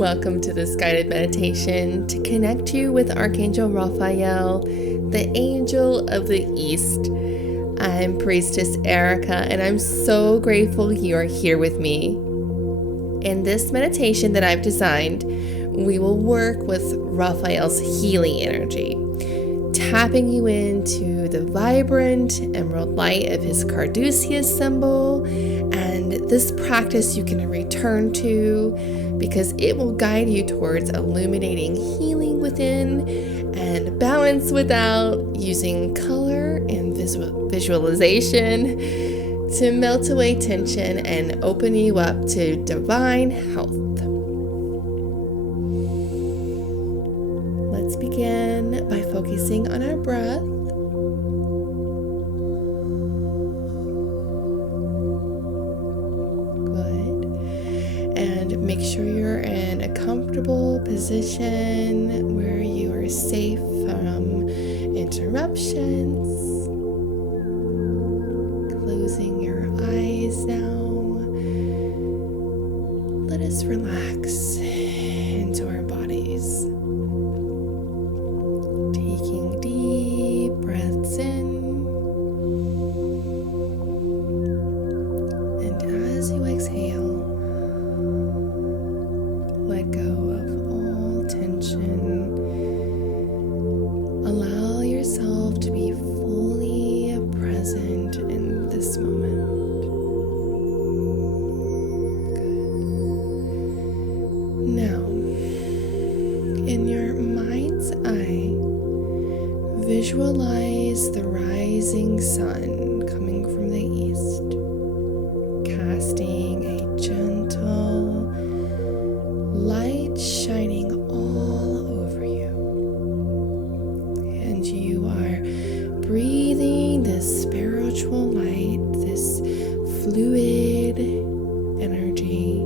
Welcome to this guided meditation to connect you with Archangel Raphael, the angel of the East. I'm Priestess Erica, and I'm so grateful you are here with me. In this meditation that I've designed, we will work with Raphael's healing energy, tapping you into the vibrant emerald light of his caduceus symbol. And this practice you can return to because it will guide you towards illuminating healing within and balance without, using color and visualization to melt away tension and open you up to divine health. Let's begin by focusing on our breath. And make sure you're in a comfortable position where you are safe from interruptions. Closing your eyes now. Let us relax into our bodies. Taking deep breaths in. And as you exhale, let go of all tension. Allow yourself to be fully present in this moment. Good. Now, in your mind's eye, visualize the rising sun coming from the east, casting a gentle light shining all over you, and you are breathing this spiritual light, this fluid energy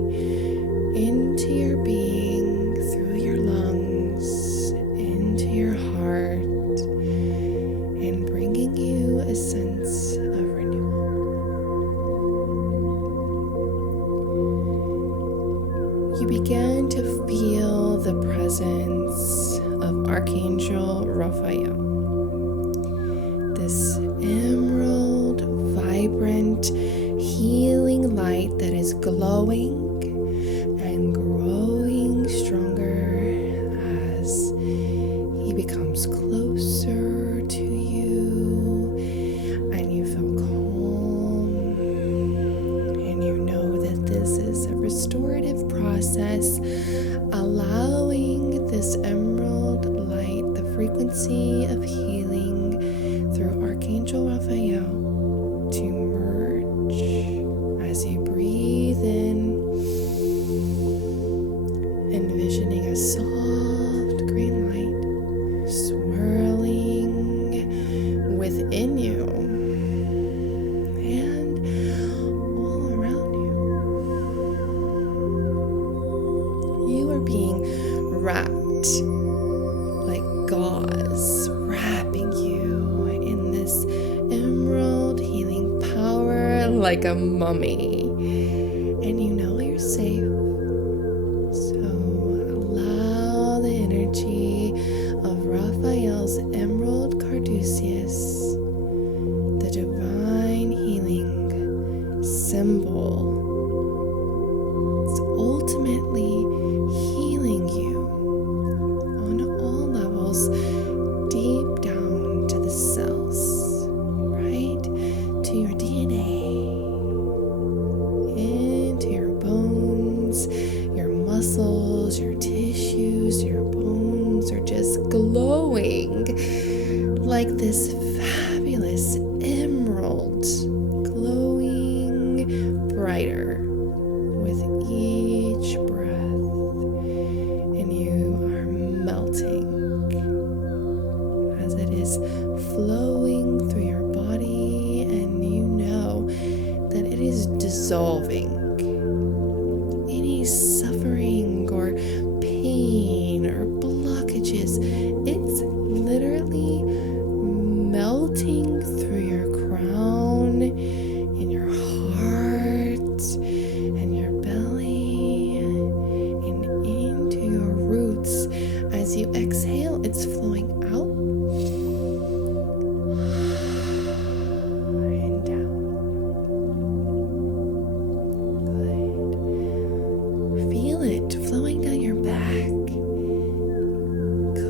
into your being, through your lungs, into your heart, and bringing you a sense of renewal. You begin to feel the presence of Archangel Raphael, this emerald, vibrant, healing light that is glowing and growing stronger as he becomes closer to you, and you feel calm, and you know that this is a restorative process, allowing this emerald light, the frequency of healing through Archangel Raphael, to merge as you breathe in, envisioning a soft green light swirling within you and all around you. You are being wrapped like gauze, wrapping you in this emerald healing power like a mummy. And you know you're safe. So allow the energy of Raphael's emerald caduceus, the divine healing symbol, it's ultimately healing you on all levels, deep down to the cells, right to your DNA, into your bones, your muscles, your tissues, your bones are just glowing like this fabulous emerald, glowing brighter with each breath, and you are melting as it is flowing through your body, and you know that it is dissolving any suffering or pain or blockages. It's literally melting through your crown, in your heart, and your belly, and into it's flowing out and down. Good. Feel it flowing down your back,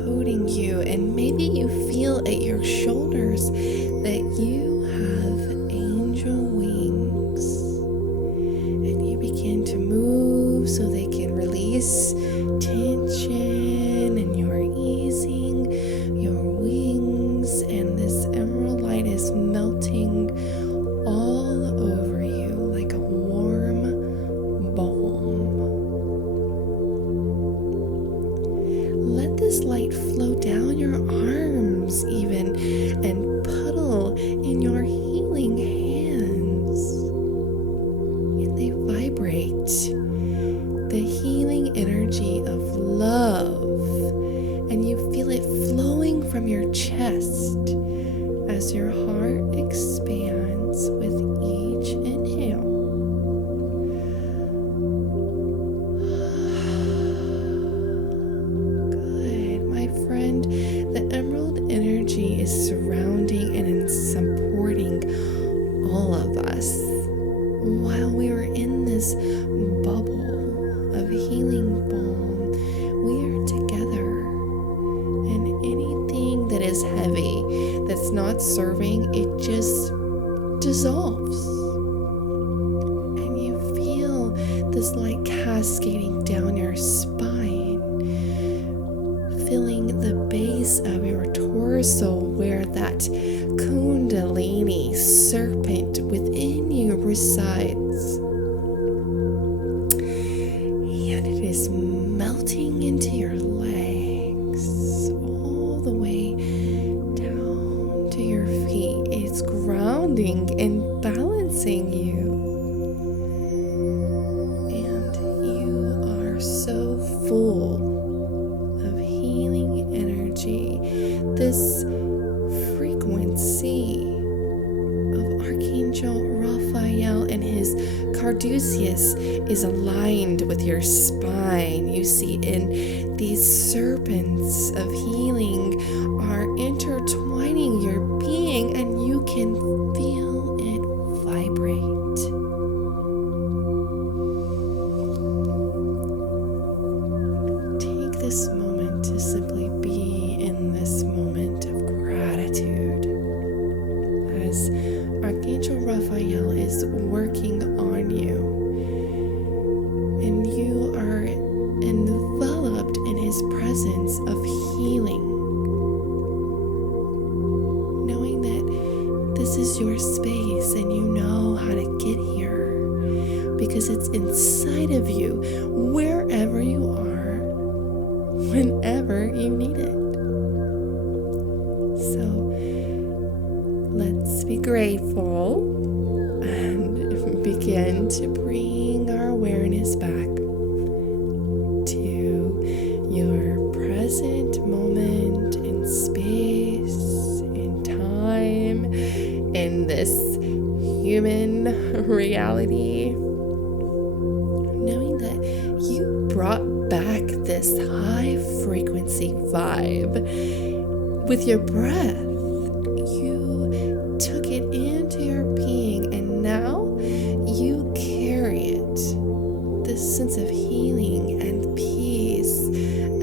coating you, and maybe you feel at your shoulders that you have angel wings, and you begin to move so they can release tension, and you're easing your wings, and this emerald light is melting all over you like a warm balm. Let this light flow down your arms even, and puddle in your healing hands, and they vibrate the healing energy of love, and you feel it flowing from your chest as your heart expands with each inhale. Good, my friend. The emerald energy is surrounding and supporting all of us while we are in this bubble of healing balm. We are together, and anything that is heavy, that's not serving, it just dissolves, and you feel this light cascading down your spine, filling the base of your torso where that kundalini serpent within you resides. And it is melting into your legs, all the way down to your feet. It's grounding and balancing you. And you are so full of healing energy. This frequency of Archangel Raphael and his caduceus is aligned with your spine. You see, in these serpents of healing are intertwining your being, and you can feel it vibrate. Take this moment to simply be in this moment of gratitude as Archangel Raphael is working on you, and you are enveloped in his presence of healing, knowing that this is your space and you know how to get here because it's inside of you, wherever you are, whenever you need it. So let's be grateful and begin to bring our awareness back to your present moment in space, in time, in this human reality, knowing that you brought back this high frequency vibe with your breath. You took it into your being, and now you carry it, this sense of healing and peace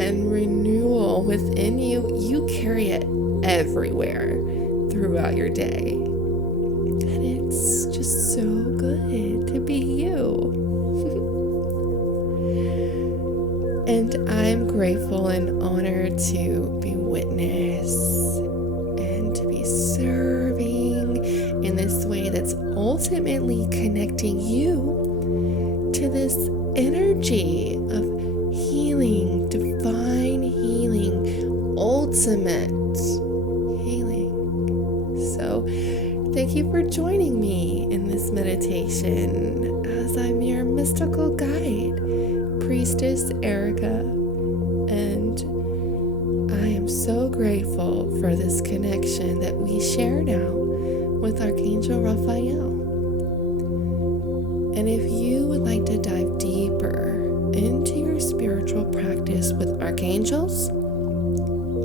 and renewal within you. You carry it everywhere throughout your day, and it's just so good to be you. And I'm grateful and honored to be witness and to be serving in this way that's ultimately connecting you to this energy of healing, divine healing, ultimate healing. So thank you for joining me in this meditation as I'm your mystical guide, Priestess Erica, and I am so grateful for this connection that we share now with Archangel Raphael. And if you would like to dive deeper into your spiritual practice with archangels,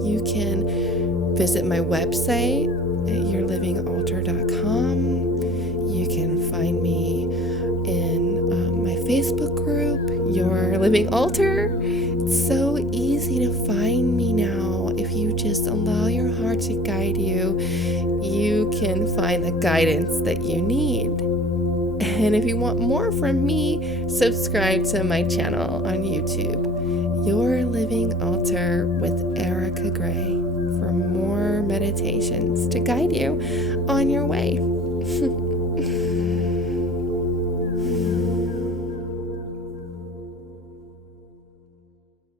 You can visit my website at yourlivingaltar.com. You can find me in my Facebook group, Your Living Altar. It's so easy to find me now. If you just allow your heart to guide you, you can find the guidance that you need. And if you want more from me, subscribe to my channel on YouTube, Your Living Altar with Erica Gray, for more meditations to guide you on your way.